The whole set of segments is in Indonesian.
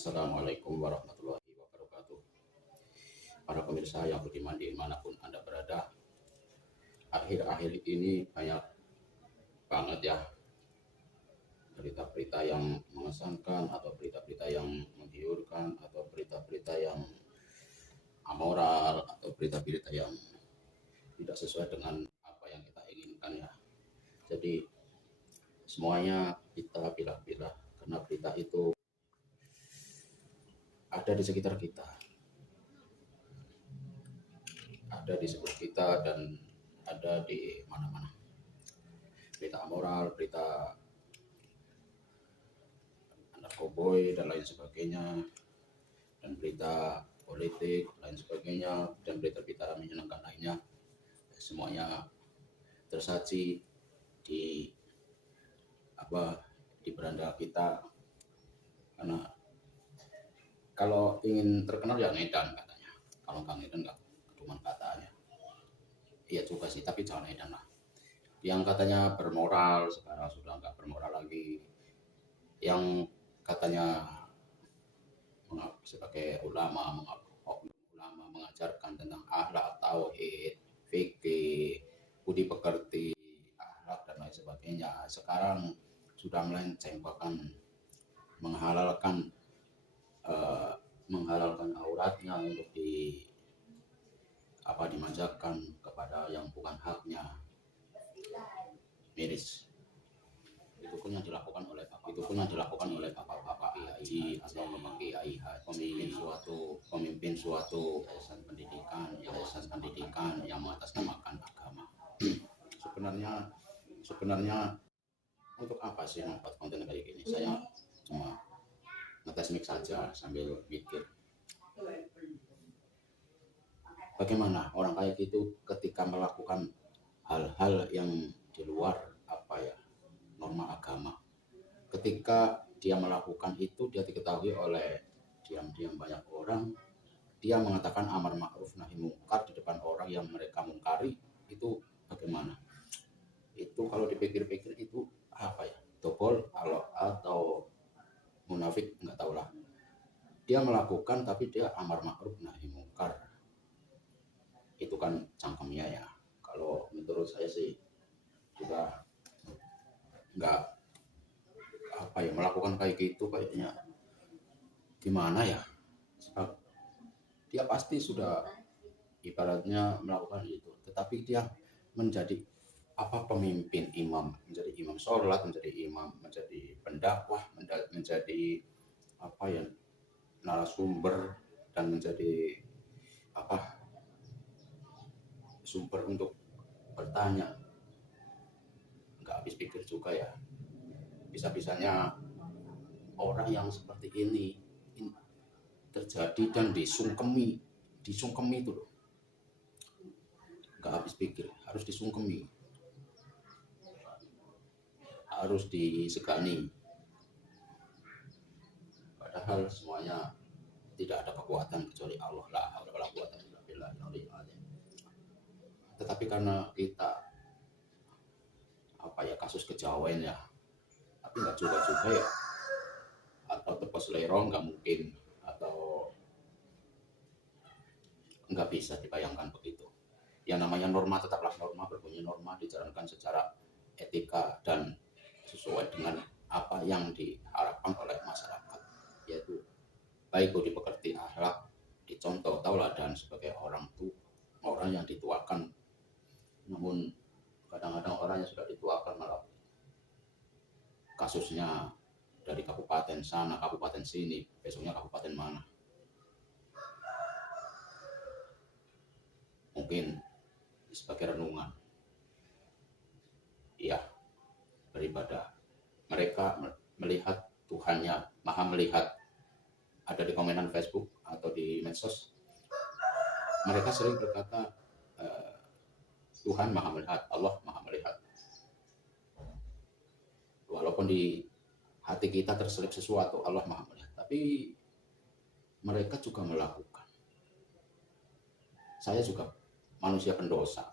Assalamualaikum warahmatullahi wabarakatuh. Para pemirsa yang budiman dimanapun Anda berada, akhir-akhir ini banyak banget ya berita-berita yang mengesankan atau berita-berita yang menggiurkan atau berita-berita yang amoral atau berita-berita yang tidak sesuai dengan apa yang kita inginkan ya. Jadi semuanya kita pilah-pilah karena berita itu ada di sekitar kita, ada di sebelah kita dan ada di mana-mana. Berita amoral, berita narkoboy dan lain sebagainya, dan berita politik lain sebagainya, dan berita-berita menyenangkan lainnya, semuanya tersaji di di beranda kita. Karena kalau ingin terkenal ya ngedan katanya, kalau nggak ngedan nggak, cuma katanya. Iya juga sih, tapi jangan edan lah. Yang katanya bermoral sekarang sudah nggak bermoral lagi. Yang katanya sebagai ulama mengajarkan tentang akhlak, tauhid, fikih, budi pekerti, akhlak dan lain sebagainya, sekarang sudah melenceng, bahkan menghalalkan auratnya untuk dimanjakan kepada yang bukan haknya, miris. Itu pun yang dilakukan oleh bapak-bapak haji atau bapak kiai, pemimpin suatu yayasan pendidikan yang mengatasnamakan agama. Sebenarnya untuk apa sih membuat konten kayak gini? Saya cuma ngetes mic saja sambil mikir, bagaimana orang kayak gitu ketika melakukan hal-hal yang di luar norma agama. Ketika dia melakukan itu, dia diketahui oleh diam-diam banyak orang, dia mengatakan amar ma'ruf nahi mungkar di depan orang yang mereka mungkari. Itu bagaimana? Itu kalau dipikir-pikir itu dobol atau munafik, nggak tahu lah. Dia melakukan tapi dia amar ma'ruf nahi mungkar. Itu kan cangkemnya ya. Kalau menurut saya sih juga nggak melakukan kayak gitu, kayaknya gimana ya, dia pasti sudah ibaratnya melakukan itu, tetapi dia menjadi pemimpin, menjadi imam sholat, menjadi imam, menjadi pendakwah, menjadi narasumber, dan menjadi sumber untuk bertanya. Nggak habis pikir juga ya, bisa-bisanya orang yang seperti ini terjadi dan disungkemi itu loh. Nggak habis pikir, harus disungkemi, harus disegani, padahal semuanya tidak ada kekuatan kecuali Allah lah. Tetapi karena kita kasus kejawen ya, tapi nggak juga ya, atau tepos lerong nggak mungkin, atau nggak bisa dibayangkan begitu. Yang namanya norma tetaplah norma, berbunyi norma, dijalankan secara etika dan sesuai dengan apa yang diharapkan oleh masyarakat, yaitu baik budi pekerti, akhlak, dicontoh tauladan sebagai orang yang dituakan. Namun kadang-kadang orang yang sudah dituakan malah kasusnya dari kabupaten sana, kabupaten sini, besoknya kabupaten mana. Mungkin sebagai renungan, ya, beribadah. Mereka melihat Tuhannya maha melihat. Ada di komenan Facebook atau di medsos, mereka sering berkata Tuhan maha melihat, Allah maha melihat. Walaupun di hati kita terselip sesuatu, Allah maha melihat, tapi mereka juga melakukan. Saya juga manusia pendosa.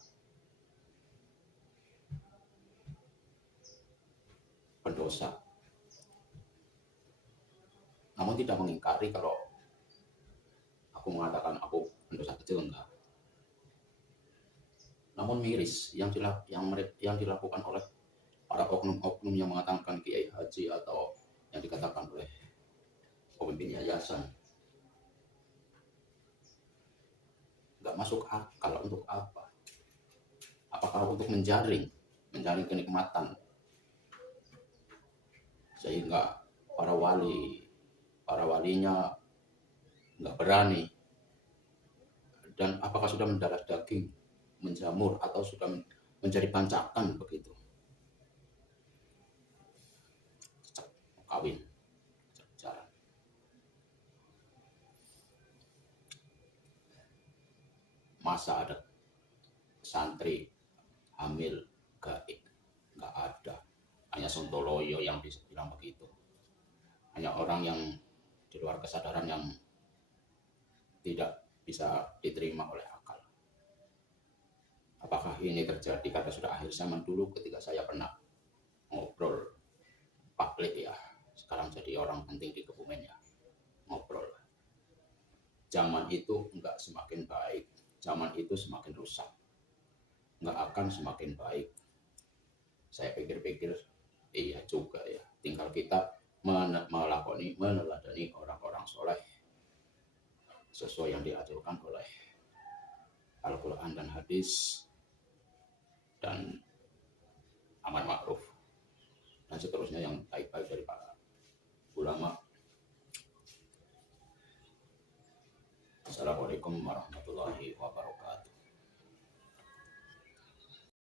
namun tidak mengingkari kalau aku mengatakan aku pendosa kecil, enggak. Namun miris yang dilakukan oleh para oknum-oknum yang mengatakan kiai haji atau yang dikatakan oleh pemimpin yayasan, nggak masuk akal. Untuk apa? Apakah untuk menjaring kenikmatan sehingga para walinya nggak berani? Dan apakah sudah mendarat daging, menjamur, atau sudah menjadi bancakan begitu? Kawin jalan. Masa ada santri hamil gaib? Nggak ada. Hanya Sontoloyo yang bisa bilang begitu. Hanya orang yang di luar kesadaran yang tidak bisa diterima oleh akal. Apakah ini terjadi karena sudah akhir zaman? Dulu ketika saya pernah ngobrol Pak Lek ya, sekarang jadi orang penting di Kebumen ya, ngobrol. Zaman itu enggak semakin baik, zaman itu semakin rusak, enggak akan semakin baik. Saya pikir-pikir, iya juga ya, tinggal kita meneladani orang-orang soleh sesuai yang diaturkan oleh Al-Quran dan hadis, dan